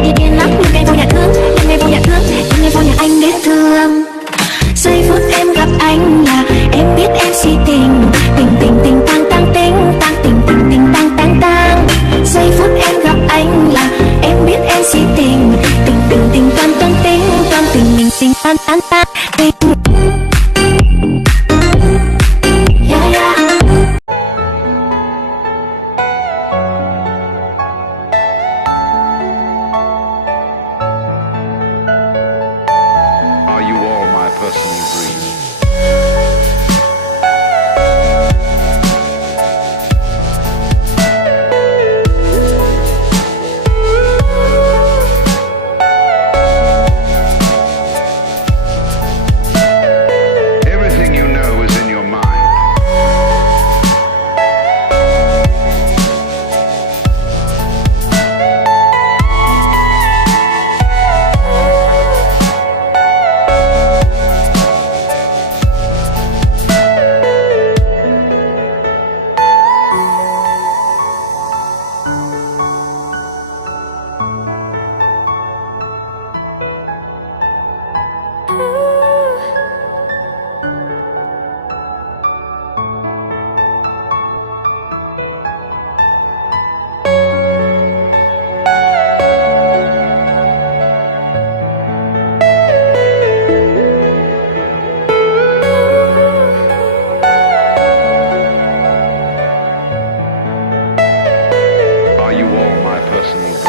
Điên lắm nhưng ngày vô nhà thương, nhưng ngày vô nhà thương, nhưng ngày vô nhà anh biết thương. Giây phút em gặp anh là em biết em si tình, tình tình tình tang tang tình, tang tình tình tình tang tang tang. Giây phút em gặp anh là em biết em si tình, tình tình tình tan tan tình, tan tình mình tình tan tan tan tình. Yeah, yeah. Are you all my personal dreams? Everything you know is in your mind. Are you all my personal dreams?